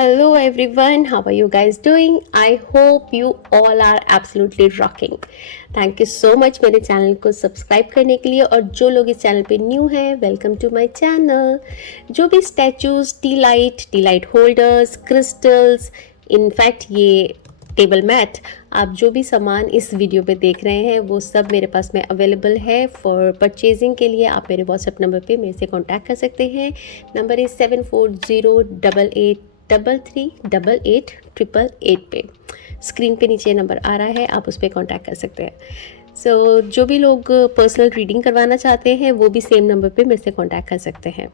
Hello everyone, how are you guys doing? I hope you all are absolutely rocking. Thank you so much मेरे channel को subscribe करने के लिए, और जो लोग इस चैनल पे न्यू हैं, वेलकम टू माय चैनल। जो भी statues, T light holders, crystals, in fact ये टेबल मैट, आप जो भी सामान इस वीडियो पे देख रहे हैं वो सब मेरे पास में अवेलेबल है फॉर परचेजिंग के लिए। आप मेरे व्हाट्सएप नंबर पे मेरे से कांटेक्ट कर सकते हैं। नंबर इज़ 7408838888 पे। स्क्रीन पे नीचे नंबर आ रहा है, आप उस पर कांटेक्ट कर सकते हैं। जो भी लोग पर्सनल रीडिंग करवाना चाहते हैं वो भी सेम नंबर पे मेरे से कांटेक्ट कर सकते हैं।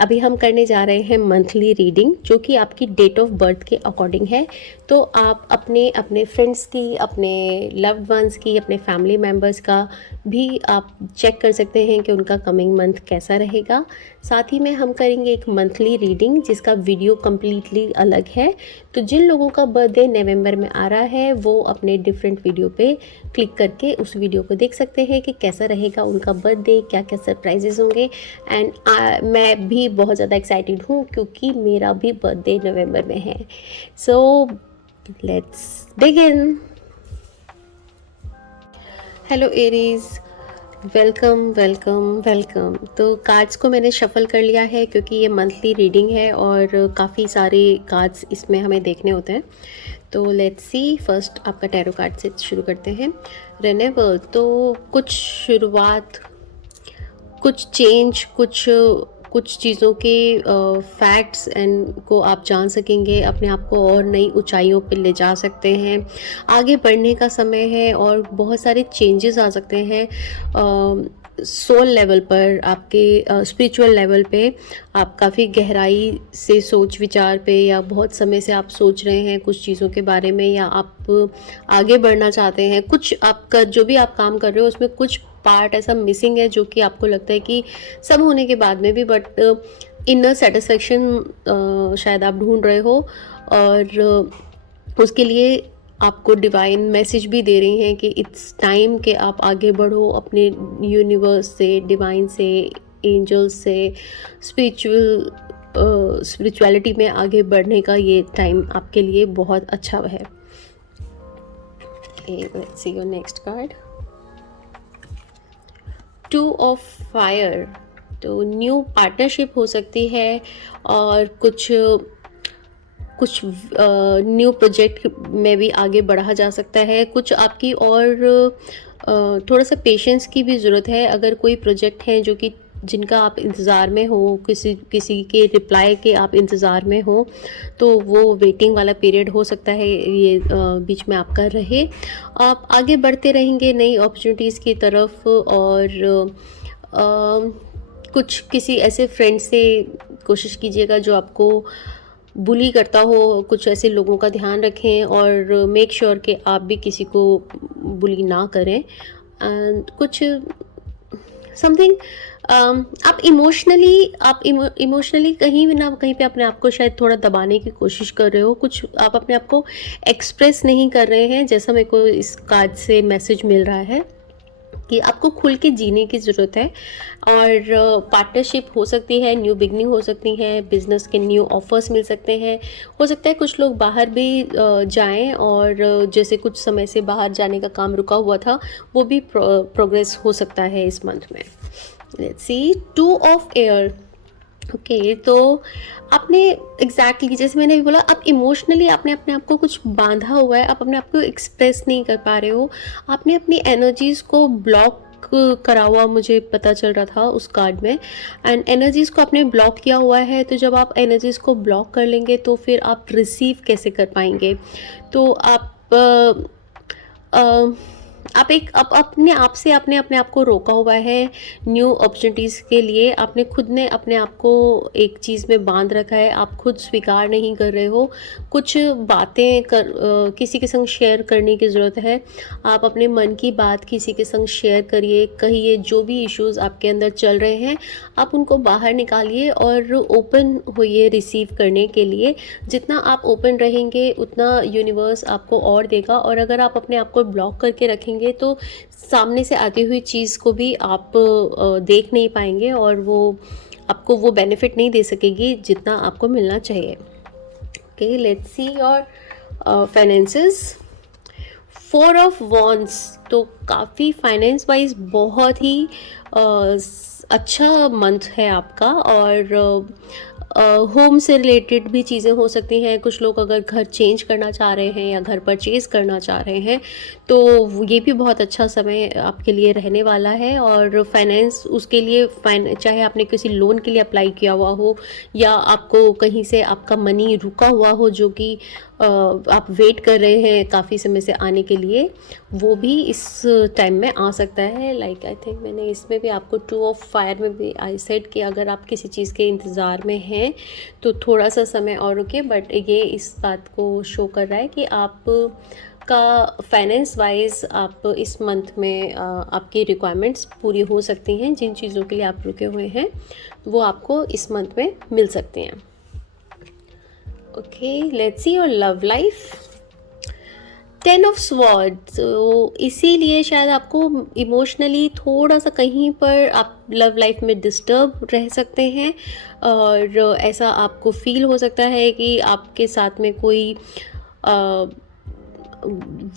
अभी हम करने जा रहे हैं मंथली रीडिंग, जो कि आपकी डेट ऑफ बर्थ के अकॉर्डिंग है। तो आप अपने अपने फ्रेंड्स की, अपने लव्ड वंस की, अपने फैमिली मेम्बर्स का भी आप चेक कर सकते हैं कि उनका कमिंग मंथ कैसा रहेगा। साथ ही में हम करेंगे एक मंथली रीडिंग जिसका वीडियो कम्प्लीटली अलग है। तो जिन लोगों का बर्थडे नवंबर में आ रहा है वो अपने डिफरेंट वीडियो पे क्लिक करके उस वीडियो को देख सकते हैं कि कैसा रहेगा उनका बर्थडे, क्या क्या सरप्राइजेस होंगे। एंड मैं भी बहुत ज़्यादा एक्साइटेड हूँ क्योंकि मेरा भी बर्थडे नवंबर में है। So let's begin. Hello Aries, welcome welcome welcome. तो कार्ड्स को मैंने शफल कर लिया है क्योंकि ये मंथली रीडिंग है और काफ़ी सारे कार्ड्स इसमें हमें देखने होते हैं। तो लेट्स सी, फर्स्ट आपका टैरो कार्ड से शुरू करते हैं। रिन्यूअल, तो कुछ शुरुआत, कुछ चेंज, कुछ चीज़ों के फैक्ट्स एंड को आप जान सकेंगे, अपने आप को और नई ऊंचाइयों पे ले जा सकते हैं। आगे बढ़ने का समय है और बहुत सारे चेंजेस आ सकते हैं सोल लेवल पर, आपके स्पिरिचुअल लेवल पे। आप काफ़ी गहराई से सोच विचार पे, या बहुत समय से आप सोच रहे हैं कुछ चीज़ों के बारे में, या आप आगे बढ़ना चाहते हैं। कुछ आपका जो भी आप काम कर रहे हो उसमें कुछ पार्ट ऐसा मिसिंग है जो कि आपको लगता है कि सब होने के बाद में भी बट इनर सेटिस्फेक्शन शायद आप ढूंढ रहे हो, और उसके लिए आपको डिवाइन मैसेज भी दे रही हैं कि इट्स टाइम कि आप आगे बढ़ो अपने यूनिवर्स से, डिवाइन से, एंजल्स से, स्पिरिचुअलिटी में आगे बढ़ने का ये टाइम आपके लिए बहुत अच्छा है। Let's see your next card, two of fire. तो न्यू पार्टनरशिप हो सकती है और कुछ न्यू प्रोजेक्ट में भी आगे बढ़ा जा सकता है। कुछ आपकी और थोड़ा सा पेशेंस की भी ज़रूरत है। अगर कोई प्रोजेक्ट है जो कि जिनका आप इंतज़ार में हो, किसी के रिप्लाई के आप इंतज़ार में हो, तो वो वेटिंग वाला पीरियड हो सकता है ये बीच में आपका रहे। आप आगे बढ़ते रहेंगे नई अपॉर्चुनिटीज़ की तरफ, और कुछ किसी ऐसे फ्रेंड से कोशिश कीजिएगा जो आपको बुली करता हो। कुछ ऐसे लोगों का ध्यान रखें और मेक श्योर कि आप भी किसी को बुली ना करें। एंड कुछ समथिंग आप इमोशनली कहीं ना कहीं पे अपने आप को शायद थोड़ा दबाने की कोशिश कर रहे हो। कुछ आप अपने आप को एक्सप्रेस नहीं कर रहे हैं, जैसा मेरे को इस कार्ड से मैसेज मिल रहा है कि आपको खुल के जीने की ज़रूरत है। और पार्टनरशिप हो सकती है, न्यू बिगनिंग हो सकती है, बिजनेस के न्यू ऑफर्स मिल सकते हैं। हो सकता है कुछ लोग बाहर भी जाएं, और जैसे कुछ समय से बाहर जाने का काम रुका हुआ था वो भी प्रोग्रेस हो सकता है इस मंथ में। Let's see, two of air. Okay, तो आपने एग्जैक्टली जैसे मैंने भी बोला, आप इमोशनली आपने अपने आप को कुछ बांधा हुआ है, आप अपने आप को एक्सप्रेस नहीं कर पा रहे हो। आपने अपनी एनर्जीज़ को ब्लॉक करा हुआ मुझे पता चल रहा था उस कार्ड में। एंड एनर्जीज़ को आपने ब्लॉक किया हुआ है, तो जब आप एनर्जीज़ को ब्लॉक कर लेंगे तो फिर आप रिसीव कैसे कर पाएंगे। तो आप अपने आप से आपने अपने आप को रोका हुआ है न्यू अपॉर्चुनिटीज़ के लिए। आपने खुद ने अपने आप को एक चीज़ में बांध रखा है, आप खुद स्वीकार नहीं कर रहे हो। कुछ बातें किसी के संग शेयर करने की ज़रूरत है। आप अपने मन की बात किसी के संग शेयर करिए, कहिए जो भी इश्यूज़ आपके अंदर चल रहे हैं आप उनको बाहर निकालिए और ओपन होइए रिसीव करने के लिए। जितना आप ओपन रहेंगे उतना यूनिवर्स आपको और देगा। और अगर आप अपने आप को ब्लॉक करके रखेंगे तो सामने से आती हुई चीज़ को भी आप देख नहीं पाएंगे, और वो आपको वो बेनिफिट नहीं दे सकेगी जितना आपको मिलना चाहिए। Okay, let's see your finances. 4 of wands, तो काफ़ी फाइनेंस वाइज बहुत ही अच्छा मंथ है आपका। और होम से रिलेटेड भी चीज़ें हो सकती हैं। कुछ लोग अगर घर चेंज करना चाह रहे हैं या घर परचेज़ करना चाह रहे हैं, तो ये भी बहुत अच्छा समय आपके लिए रहने वाला है। और फाइनेंस उसके लिए चाहे आपने किसी लोन के लिए अप्लाई किया हुआ हो या आपको कहीं से आपका मनी रुका हुआ हो जो कि आप वेट कर रहे हैं काफ़ी समय से आने के लिए, वो भी इस टाइम में आ सकता है। लाइक आई थिंक मैंने इसमें भी आपको 2 ऑफ फायर में भी आई सेड कि अगर आप किसी चीज़ के इंतज़ार में हैं तो थोड़ा सा समय और रुके। बट ये इस बात को शो कर रहा है कि आप का फाइनेंस वाइज आप इस मंथ में आपकी रिक्वायरमेंट्स पूरी हो सकती हैं। जिन चीज़ों के लिए आप रुके हुए हैं वो आपको इस मंथ में मिल सकती हैं। Okay, let's see your love life. 10 of swords, तो इसीलिए शायद आपको इमोशनली थोड़ा सा कहीं पर आप लव लाइफ में डिस्टर्ब रह सकते हैं। और ऐसा आपको फील हो सकता है कि आपके साथ में कोई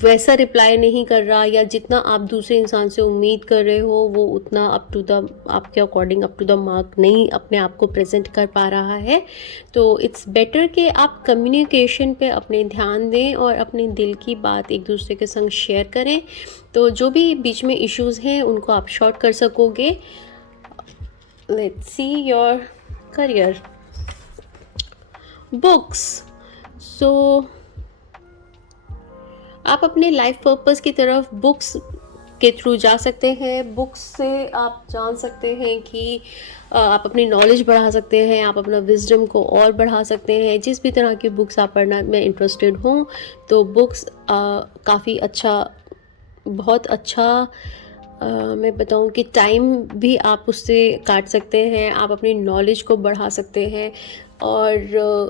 वैसा रिप्लाई नहीं कर रहा, या जितना आप दूसरे इंसान से उम्मीद कर रहे हो वो उतना आपके according up to the mark नहीं अपने आप को प्रेजेंट कर पा रहा है। तो इट्स बेटर कि आप कम्युनिकेशन पे अपने ध्यान दें और अपने दिल की बात एक दूसरे के संग शेयर करें, तो जो भी बीच में इश्यूज़ हैं उनको आप शॉर्ट कर सकोगे। Let's see your career. Books, so आप अपने लाइफ पर्पस की तरफ बुक्स के थ्रू जा सकते हैं। बुक्स से आप जान सकते हैं कि आप अपनी नॉलेज बढ़ा सकते हैं, आप अपना विजडम को और बढ़ा सकते हैं। जिस भी तरह की बुक्स आप पढ़ना में इंटरेस्टेड हों, तो बुक्स काफ़ी अच्छा, बहुत अच्छा मैं बताऊं कि टाइम भी आप उससे काट सकते हैं, आप अपनी नॉलेज को बढ़ा सकते हैं। और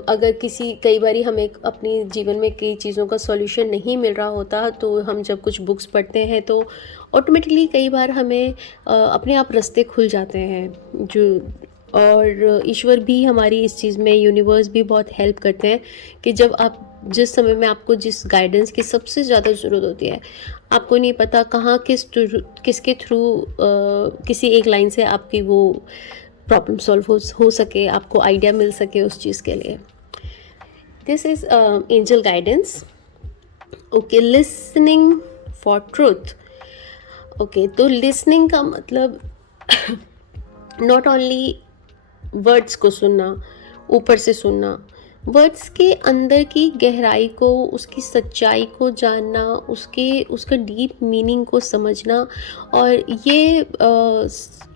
अगर कई बारी हमें अपने जीवन में कई चीज़ों का सॉल्यूशन नहीं मिल रहा होता, तो हम जब कुछ बुक्स पढ़ते हैं तो ऑटोमेटिकली कई बार हमें अपने आप रास्ते खुल जाते हैं। और ईश्वर भी हमारी इस चीज़ में, यूनिवर्स भी बहुत हेल्प करते हैं कि जब आप जिस समय में आपको जिस गाइडेंस की सबसे ज़्यादा ज़रूरत होती है, आपको नहीं पता कहाँ किसके थ्रू किसी एक लाइन से आपकी वो प्रॉब्लम सॉल्व हो सके, आपको आइडिया मिल सके उस चीज़ के लिए। This is angel guidance. Okay, listening for truth. Okay, तो लिसनिंग का मतलब नॉट ओनली वर्ड्स को सुनना, ऊपर से सुनना, वर्ड्स के अंदर की गहराई को, उसकी सच्चाई को जानना, उसका डीप मीनिंग को समझना। और ये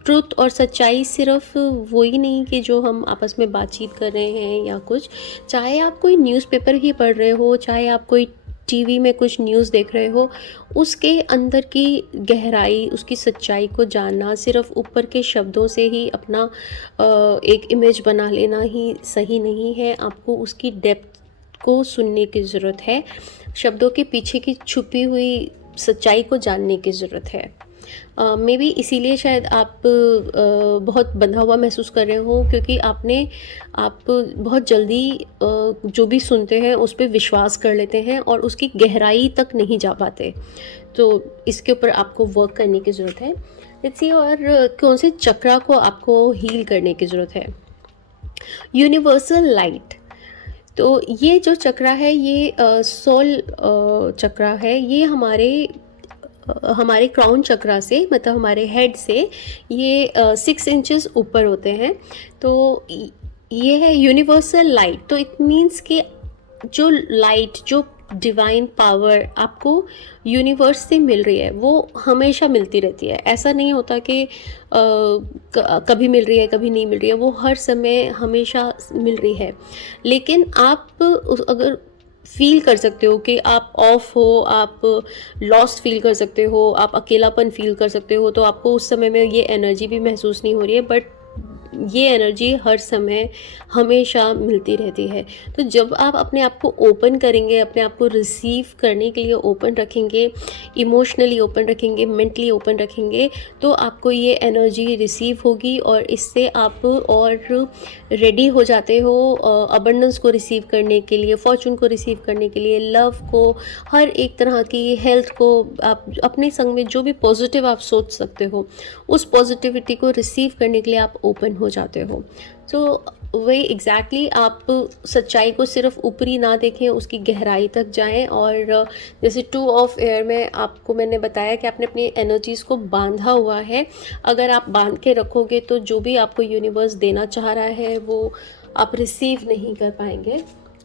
ट्रुथ और सच्चाई सिर्फ वही नहीं कि जो हम आपस में बातचीत कर रहे हैं या कुछ, चाहे आप कोई न्यूज़पेपर ही पढ़ रहे हो, चाहे आप कोई टीवी में कुछ न्यूज़ देख रहे हो, उसके अंदर की गहराई, उसकी सच्चाई को जानना सिर्फ ऊपर के शब्दों से ही अपना एक इमेज बना लेना ही सही नहीं है। आपको उसकी डेप्थ को सुनने की ज़रूरत है, शब्दों के पीछे की छुपी हुई सच्चाई को जानने की ज़रूरत है। मे बी इसीलिए शायद आप बहुत बंधा हुआ महसूस कर रहे हो, क्योंकि आप बहुत जल्दी जो भी सुनते हैं उस पर विश्वास कर लेते हैं और उसकी गहराई तक नहीं जा पाते। तो इसके ऊपर आपको वर्क करने की ज़रूरत है। लेट्स सी, और कौन से चक्रा को आपको हील करने की ज़रूरत है। यूनिवर्सल लाइट, तो ये जो चक्रा है ये सोल चक्रा है। ये हमारे क्राउन चक्रा से, मतलब हमारे हेड से ये 6 इंचेस ऊपर होते हैं। तो ये है यूनिवर्सल लाइट। तो इट मीन्स कि जो लाइट, जो डिवाइन पावर आपको यूनिवर्स से मिल रही है वो हमेशा मिलती रहती है। ऐसा नहीं होता कि कभी मिल रही है कभी नहीं मिल रही है, वो हर समय हमेशा मिल रही है। लेकिन आप अगर फील कर सकते हो कि आप ऑफ हो, आप लॉस्ट फील कर सकते हो, आप अकेलापन फील कर सकते हो, तो आपको उस समय में ये एनर्जी भी महसूस नहीं हो रही है। बट ये एनर्जी हर समय हमेशा मिलती रहती है। तो जब आप अपने आप को ओपन करेंगे, अपने आप को रिसीव करने के लिए ओपन रखेंगे, इमोशनली ओपन रखेंगे, मेंटली ओपन रखेंगे, तो आपको ये एनर्जी रिसीव होगी और इससे आप और रेडी हो जाते हो अबंडेंस को रिसीव करने के लिए, फॉर्चून को रिसीव करने के लिए, लव को, हर एक तरह की हेल्थ को। आप अपने संग में जो भी पॉजिटिव आप सोच सकते हो, उस पॉजिटिविटी को रिसीव करने के लिए आप ओपन हो जाते हो। सो वही एग्जैक्टली आप सच्चाई को सिर्फ ऊपरी ना देखें, उसकी गहराई तक जाएं। और जैसे 2 ऑफ एयर में आपको मैंने बताया कि आपने अपनी एनर्जीज़ को बांधा हुआ है। अगर आप बांध के रखोगे तो जो भी आपको यूनिवर्स देना चाह रहा है वो आप रिसीव नहीं कर पाएंगे।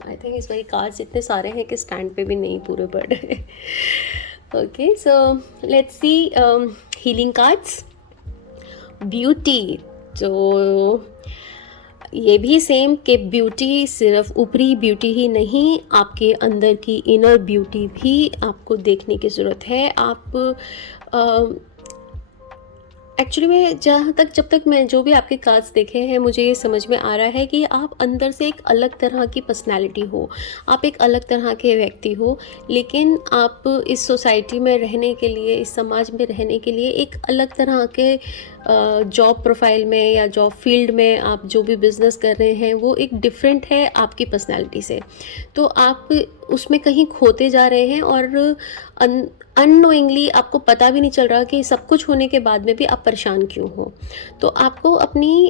आई थिंक इस बारी कार्ड्स इतने सारे हैं कि स्टैंड पे भी नहीं पूरे पड़ रहे। Okay, so let's see healing cards. Beauty, तो ये भी सेम कि ब्यूटी सिर्फ ऊपरी ब्यूटी ही नहीं, आपके अंदर की इनर ब्यूटी भी आपको देखने की ज़रूरत है। आप एक्चुअली में जब तक मैं जो भी आपके कार्ड्स देखे हैं, मुझे ये समझ में आ रहा है कि आप अंदर से एक अलग तरह की पर्सनैलिटी हो, आप एक अलग तरह के व्यक्ति हो, लेकिन आप इस सोसाइटी में रहने के लिए, इस समाज में रहने के लिए एक अलग तरह के जॉब प्रोफाइल में या जॉब फील्ड में आप जो भी बिज़नेस कर रहे हैं वो एक डिफरेंट है आपकी पर्सनैलिटी से। तो आप उसमें कहीं खोते जा रहे हैं और अननोइंगली आपको पता भी नहीं चल रहा कि सब कुछ होने के बाद में भी आप परेशान क्यों हो। तो आपको अपनी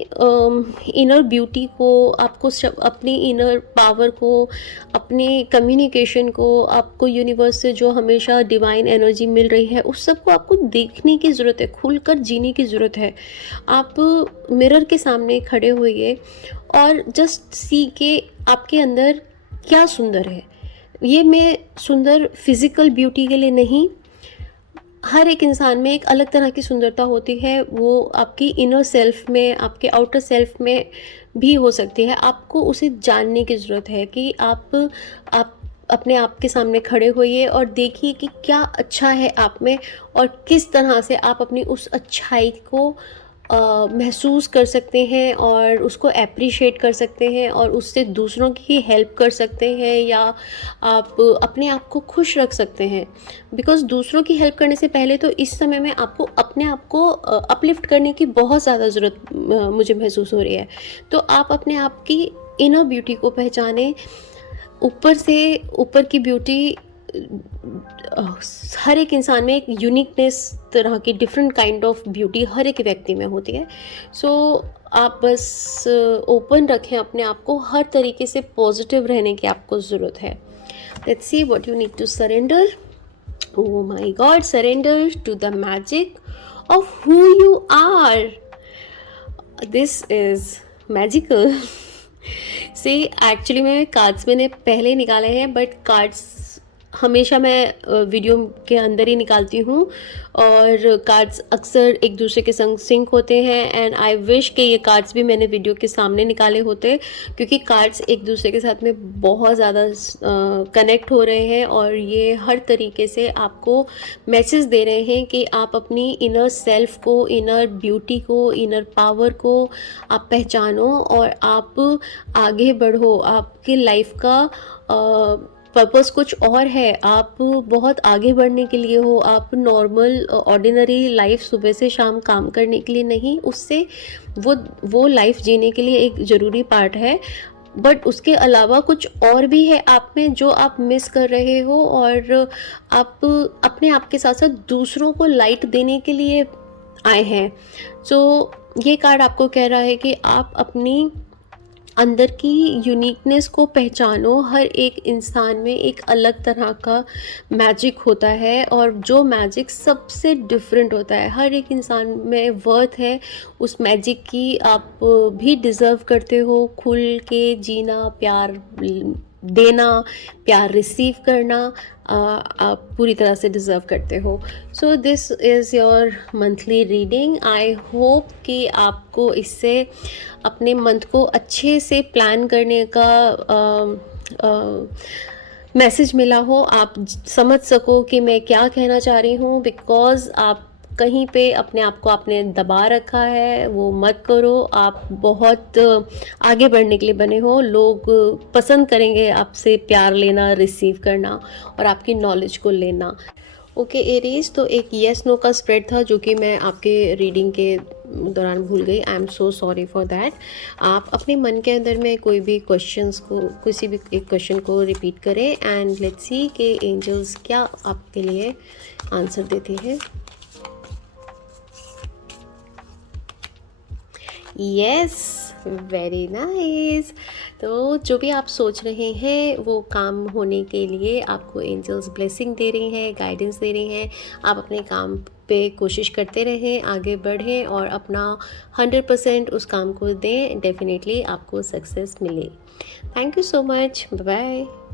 इनर ब्यूटी को, आपको अपनी इनर पावर को, अपने कम्युनिकेशन को, आपको यूनिवर्स से जो हमेशा डिवाइन एनर्जी मिल रही है, उस सब को आपको देखने की ज़रूरत है, खुलकर जीने की ज़रूरत है। आप मिरर के सामने खड़े होइए और जस्ट सी के आपके अंदर क्या सुंदर है। ये मैं सुंदर फिज़िकल ब्यूटी के लिए नहीं, हर एक इंसान में एक अलग तरह की सुंदरता होती है, वो आपकी इनर सेल्फ में, आपके आउटर सेल्फ में भी हो सकती है। आपको उसे जानने की ज़रूरत है कि आप अपने आप के सामने खड़े होइए और देखिए कि क्या अच्छा है आप में और किस तरह से आप अपनी उस अच्छाई को महसूस कर सकते हैं और उसको एप्रिशिएट कर सकते हैं और उससे दूसरों की हेल्प कर सकते हैं या आप अपने आप को खुश रख सकते हैं। बिकॉज़ दूसरों की हेल्प करने से पहले तो इस समय में आपको अपने आप को अपलिफ्ट करने की बहुत ज़्यादा ज़रूरत मुझे महसूस हो रही है। तो आप अपने आप की इनर ब्यूटी को पहचानें। ऊपर से ऊपर की ब्यूटी, हर एक इंसान में एक यूनिकनेस तरह की डिफरेंट काइंड ऑफ ब्यूटी हर एक व्यक्ति में होती है। सो आप बस ओपन रखें अपने आप को, हर तरीके से पॉजिटिव रहने की आपको ज़रूरत है। Let's see what you need to surrender. Oh my God, surrender to the magic of who you are. This is magical. से एक्चुअली मैं कार्ड्स मैंने पहले निकाले हैं, बट कार्ड्स हमेशा मैं वीडियो के अंदर ही निकालती हूँ और कार्ड्स अक्सर एक दूसरे के संग सिंक होते हैं। एंड आई विश कि ये कार्ड्स भी मैंने वीडियो के सामने निकाले होते, क्योंकि कार्ड्स एक दूसरे के साथ में बहुत ज़्यादा कनेक्ट हो रहे हैं और ये हर तरीके से आपको मैसेज दे रहे हैं कि आप अपनी इनर सेल्फ को, इनर ब्यूटी को, इनर पावर को आप पहचानो और आप आगे बढ़ो। आपकी लाइफ का पर्पस कुछ और है, आप बहुत आगे बढ़ने के लिए हो। आप नॉर्मल ऑर्डिनरी लाइफ सुबह से शाम काम करने के लिए नहीं, उससे वो लाइफ जीने के लिए एक ज़रूरी पार्ट है, बट उसके अलावा कुछ और भी है आप में जो आप मिस कर रहे हो और आप अपने आप के साथ साथ दूसरों को लाइट देने के लिए आए हैं। तो ये कार्ड आपको कह रहा है कि आप अपनी अंदर की यूनिकनेस को पहचानो। हर एक इंसान में एक अलग तरह का मैजिक होता है और जो मैजिक सबसे डिफरेंट होता है। हर एक इंसान में वर्थ है उस मैजिक की। आप भी डिज़र्व करते हो खुल के जीना, प्यार देना, प्यार रिसीव करना, आप पूरी तरह से डिज़र्व करते हो। So this is your monthly reading. I hope कि आपको इससे अपने मंथ को अच्छे से प्लान करने का मैसेज मिला हो, आप समझ सको कि मैं क्या कहना चाह रही हूँ। बिकॉज़ आप कहीं पे अपने आप को आपने दबा रखा है वो मत करो। आप बहुत आगे बढ़ने के लिए बने हो। लोग पसंद करेंगे आपसे प्यार लेना, रिसीव करना और आपकी नॉलेज को लेना। ओके एरीज, तो एक येस नो का स्प्रेड था जो कि मैं आपके रीडिंग के दौरान भूल गई। I am so sorry for that. आप अपने मन के अंदर में कोई भी क्वेश्चंस को, किसी भी एक क्वेश्चन को रिपीट करें एंड लेट्स सी कि एंजल्स क्या आपके लिए आंसर देते हैं। Yes, very nice. तो जो भी आप सोच रहे हैं वो काम होने के लिए आपको एंजल्स ब्लेसिंग दे रही हैं, गाइडेंस दे रही हैं। आप अपने काम पे कोशिश करते रहें, आगे बढ़ें और अपना 100% उस काम को दें। डेफिनेटली आपको सक्सेस मिले। Thank you so much. Bye bye.